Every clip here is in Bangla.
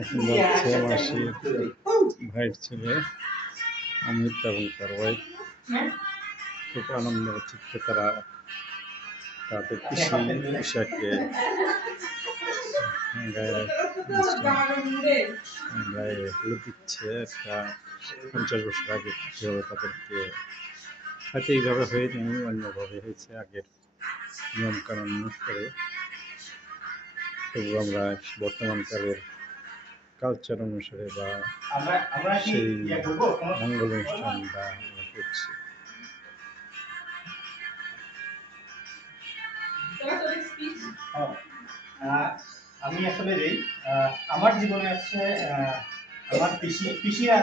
এখন যাচ্ছে মাসির ভাইয়ের ছেলে অমিত এবং তার ওয়াইফ খুব আনন্দ চিত্তে তারা তাদের পিসি ঈশাকে গায়ে গায়ে হলুদ দিচ্ছে। একটা 50 বছর আগে যেভাবে তাদেরকে হয়তো এইভাবে হয়নি, অন্যভাবে হয়েছে আগের নিয়মকানুন অনুসারে। তবু আমরা বর্তমানকালের কালচার অনুসারে বা সেই মঙ্গল অনুষ্ঠানটা আমরা করছি। আমি আসলে আমার জীবনে আছে আমার পিসিরা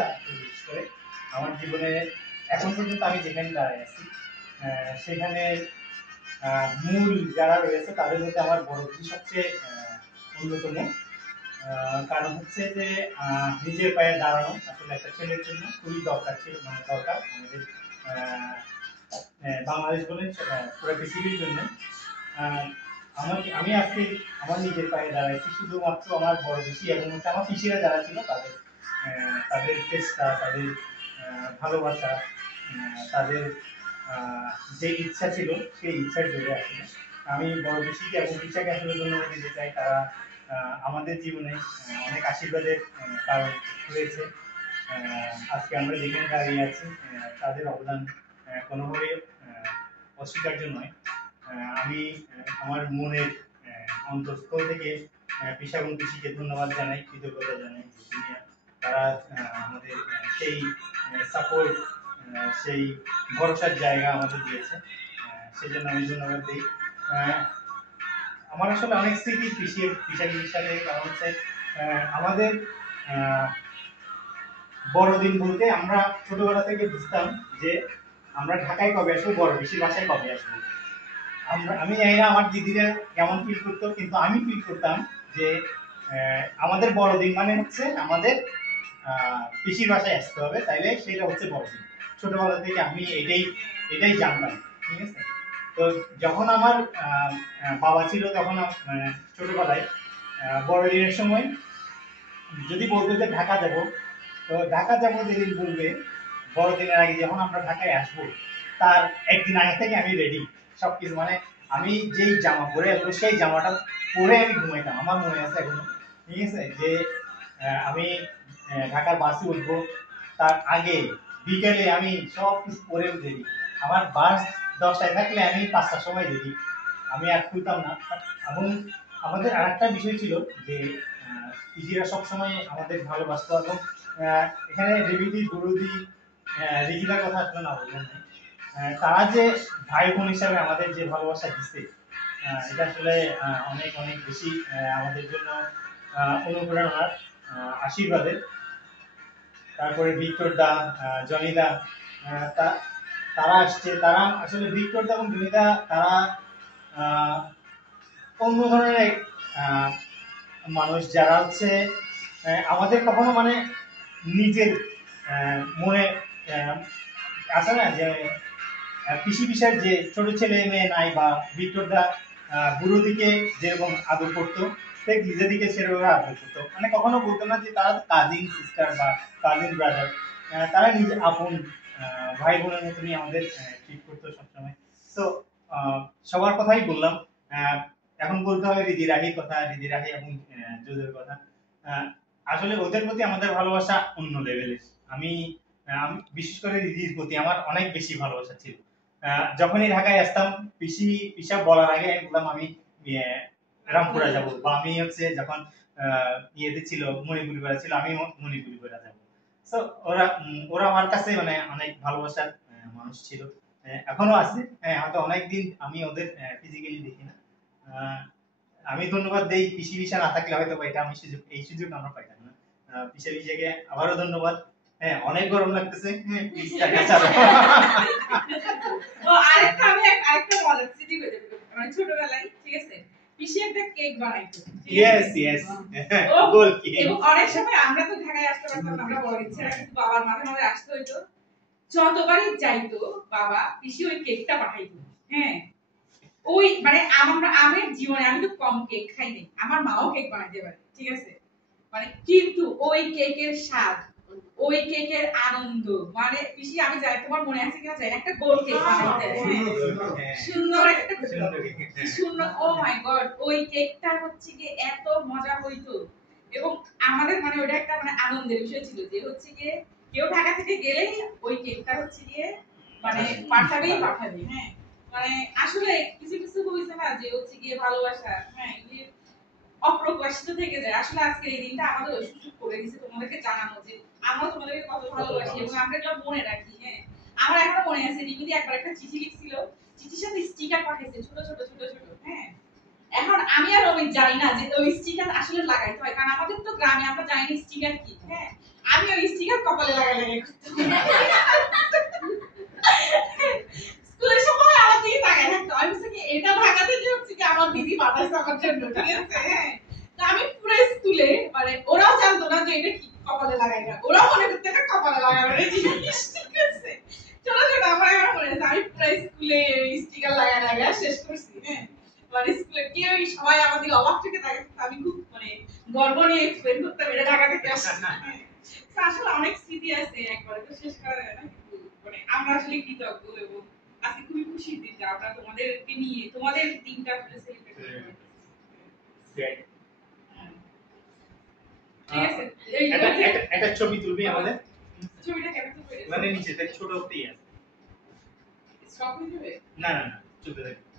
আমার জীবনে এখন পর্যন্ত আমি যেখানে দাঁড়ায় আছি সেখানে মূল যারা রয়েছে তাদের মধ্যে আমার বড় পিসি সবচেয়ে অন্যতম। কারণ হচ্ছে যে নিজের পায়ে দাঁড়ানো আসলে একটা ছেলের জন্য খুবই দরকার ছিল, মানে দরকার আমাদের বাংলাদেশ বলে পুরো পৃথিবীর জন্য। আমি আজকে আমার নিজের পায়ে দাঁড়াইছি শুধুমাত্র আমার বড় পিসি এবং হচ্ছে আমার পিসিরা যারা ছিল তাদের তাদের চেষ্টা, তাদের ভালোবাসা, তাদের যে ইচ্ছা ছিল সেই ইচ্ছার জোরে আসলে আমি বড় পিসিকে এবং পিসাকে আসলে ধন্যবাদ দিতে চাই। তারা আমাদের জীবনে অনেক আশীর্বাদের কারণ হয়েছে। আজকে আমরা যেখানে দাঁড়িয়ে আছি তাদের অবদান কোনোভাবে অস্বীকার্য নয়। আমি আমার মনের অন্তঃস্থল থেকে পিসা এবং পিসিকে ধন্যবাদ জানাই, কৃতজ্ঞতা জানাই। তারা আমাদের সেই সাপোর্ট, সেই ভরসার জায়গা আমাদের দিয়েছে, সেজন্য আমি ধন্যবাদ দিই। আমার আসলে অনেক স্মৃতি পিসার সাথে। কারণ হচ্ছে আমাদের বড়দিন বলতে আমরা ছোটবেলা থেকে বুঝতাম যে আমরা ঢাকায় কবে আসবো, বড় পিসির বাসায় কবে আসবো। আমি জানি না আমার দিদিরা কেমন ফিল করতো, কিন্তু আমি ফিল করতাম যে আমাদের বড়দিন মানে হচ্ছে আমাদের পিসির বাসায় আসতে হবে, তাইলে সেটা হচ্ছে বড়দিন। ছোটবেলা থেকে আমি এটাই জানতাম, ঠিক আছে। তো যখন আমার বাবা ছিল তখন ছোটবেলায় বড়দিনের সময় যদি বলতো যে ঢাকা যাব, তো ঢাকা যাব যেদিন বলবে বড়দিনের আগে যখন আমরা ঢাকায় আসবো তার একদিন আগে থেকে আমি রেডি সবকিছু। মানে আমি যেই জামা পরে আসবো সেই জামাটা পরে আমি ঘুমাইতাম। আমার মনে আছে এখনো, ঠিক আছে, যে আমি ঢাকার বাসে উঠবো তার আগে বিকেলে আমি সব কিছু পরে রেডি। আমার বাস 10টায় থাকলে আমি 5টার সময় রেডি, আমি আর খুলতাম না। এবং আমাদের আর একটা বিষয় ছিল যে পিজিরা সবসময় আমাদের ভালোবাসতো। এবং এখানে রেবিদি গুরুদি রেজিলার কথা আসলে না বলবেন, তারা যে ভাই বোন হিসাবে আমাদের যে ভালোবাসা দিচ্ছে এটা আসলে অনেক অনেক বেশি আমাদের জন্য অনুপ্রেরণার, আশীর্বাদের। তারপরে ভিক্টর দা, জনি দা, তারা আসছে। তারা আসলে ভিক্টর দা এবং জনি দা তারা অন্য ধরনের মানুষ, যারা হচ্ছে আমাদের কখনো মানে নিজের মনে আছে না যে পিসি পিসার যে ছোট ছেলে মেয়ে নাই, বা ভিক্টর দা বুড়ো দিকে যেরকম আদর করতো ঠিক নিজের দিকে সেরকম আদর করতো। মানে কখনো বলতো না যে তারা কাজিন সিস্টার বা কাজিন ব্রাদার, তারা নিজের আপন ভাই বোনের মতনই আমাদের ট্রিট করতো সবসময়। তো সবার কথাই বললাম, এখন বলতে হবে রিদি রাহির কথা, রিদি রাহি এবং জোজের কথা। আসলে ওদের প্রতি আমাদের ভালোবাসা অন্য লেভেলের। আমি বিশেষ করে রিদির প্রতি আমার অনেক বেশি ভালোবাসা ছিল। যখনই ঢাকায় আসতাম পিসা বলার আগে আমি বললাম আমি রামপুরা যাব, বা আমি হচ্ছে যখন ইয়েতে ছিল মণিপুরি পাড়া ছিল আমি মণিপুরি পাড়া যাব। তো ওরা আমার কাছে মানে অনেক ভালোবাসার মানুষ ছিল, এখনো আছে। হয়তো অনেকদিন আমি ওদের ফিজিক্যালি দেখি না। আমি ধন্যবাদ দেই, পিসি পিসা না থাকলে হয়তো এটা আমি এই সুযোগ আমরা পাইতাম না। পিসা পিসাকে আবারও ধন্যবাদ। হ্যাঁ, অনেক গরম লাগতেছে। হ্যাঁ, প্লিজ টাকা চালাও। ও আরেকটা আমি আরেকটা মজার স্মৃতি বলতে মানে ছোটবেলায়, ঠিক আছে, পিসি একটা কেক বানাইতো। ইয়েস গোল কেক। এবং অনেক সময় আমরা তো ঢাকায় আসতে পারতাম না, আমরা বড় ইচ্ছা কিন্তু বাবার মাঝে মাঝে আসতে হইতো। যতবারই যাইতো বাবা পিসি ওই কেকটা পাঠাইতো। হ্যাঁ, ওই মানে আমার জীবনে আমি তো কম কেক খাই নাই, আমার মাও কেক বানাইতে পারে, ঠিক আছে। মানে কিন্তু ওই কেকের স্বাদ, ওই কেকের আনন্দ, মানে পিসি আমি জানি তোমার মনে আছে কিনা জানি না, একটা গোল কেক বানাইতে, হ্যাঁ সুন্দর একটা সুন্দর, ও মাই গড, ওই কেকটা হচ্ছে কি এত মজা হইতো। এবং আমাদের মানে ওটা একটা মানে আনন্দের বিষয় ছিল যে হচ্ছে গিয়ে কেউ ঢাকা থেকে গেলেই ওই কেকটা হচ্ছে গিয়ে মানে পাঠাবেই পাঠাবে, হ্যাঁ মানে আসলে কিছু কিছু হইছে না যে হচ্ছে গিয়ে ভালোবাসা, হ্যাঁ এগুলি অপ্রকাশিত থেকে যায়। আসলে আজকের এই দিনটা আমাদের ওই সুযোগ করে দিয়েছে তোমাদেরকে জানানো যে আমরা তোমাদেরকে কত ভালোবাসি এবং আমরা এগুলো মনে রাখি, হ্যাঁ আমার এখনো মনে আছে রিমিদি একবার একটা চিঠি লিখছিল, চিঠির সাথে স্টিকার পাঠিয়েছে ছোট ছোট ছোট ছোট, হ্যাঁ এখন আমি আর রবি জানি না যে ওই স্টিকার আসলে লাগাইতে হয়, কারণ আমাদের তো গ্রামে আমরা জানি না স্টিকার কি, হ্যাঁ আমি ওই স্টিকার কপালে লাগাই স্কুলের সময় আমার দিকে তাকায় থাকতো, আমি বলছি কি এটা ঢাকা থেকে হচ্ছে কি আমার দিদি পাঠাইছে আমার জন্য, ঠিক আছে, হ্যাঁ তো আমি পুরো স্কুলে মানে ওরাও জানতো না যে এটা কি কপালে লাগাই না, ওরাও মনে করতে এটা কপালে লাগানো রে জিনিস, ঠিক আছে ছোট ছোট আমার এখন মনে আছে আমি পুরো স্কুলে স্টিকার লাগা শেষ করছি, হ্যাঁ মানে স্কুলে কেউ সবাই আমার দিকে অবাক চোখে তাকাতো, আমি খুব মানে গর্ব নিয়ে এক্সপ্লেন করতাম এটা ঢাকা থেকে আসছে, হ্যাঁ তো আসলে অনেক স্মৃতি আছে একবারে তো শেষ করা যায় না, কিন্তু মানে আমরা আসলে কৃতজ্ঞ এবং আজকে খুবই খুশির দিন যে আমরা তোমাদেরকে নিয়ে তোমাদের দিনটা আসলে সেলিব্রেট করতে ঠিক আছে এই একটা ছবি তুলবি আমাদের, ছবিটা কেমন করে মানে নিচে ছোট ছোটতেই আছে, স্টপ হয়ে যাবে না না না চলতে থাকবে।